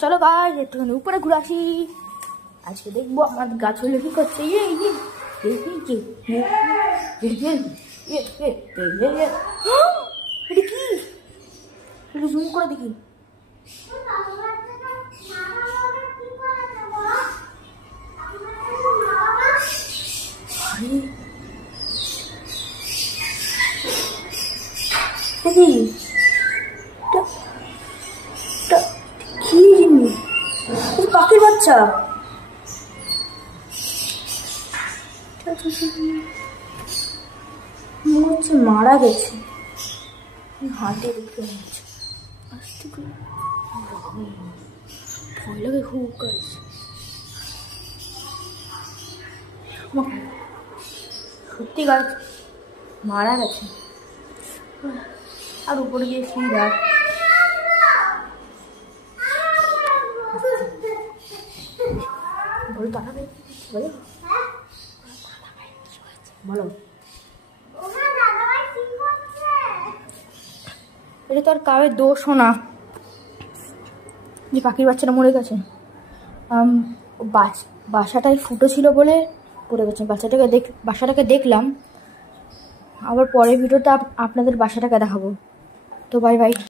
চলো গাইস একটুখানি উপরে ঘুরে আসি। আজকে দেখবো আমার গাছগুলো কি করছে। এটা কি, একটু জুম করে দেখি। কি জিনিস, পাখির বাচ্চা। মনে হচ্ছে মারা গেছে, হাতে দেখতে হচ্ছে। আস্তে করে ভয় লাগে খুব গাছ। সত্যি গাছ মারা গেছে। আর উপরে গিয়ে কি গাছ, বলো তাকাবে, বলো বলো। এটা তো আর কারোর দোষও না যে পাখির বাচ্চাটা মরে গেছে। বাসাটাই ফুটো ছিল বলে পড়ে গেছে। বাসাটাকে দেখলাম, আবার পরের ভিডিওতে আপনাদের বাসাটাকে দেখাবো। তো বাই বাই।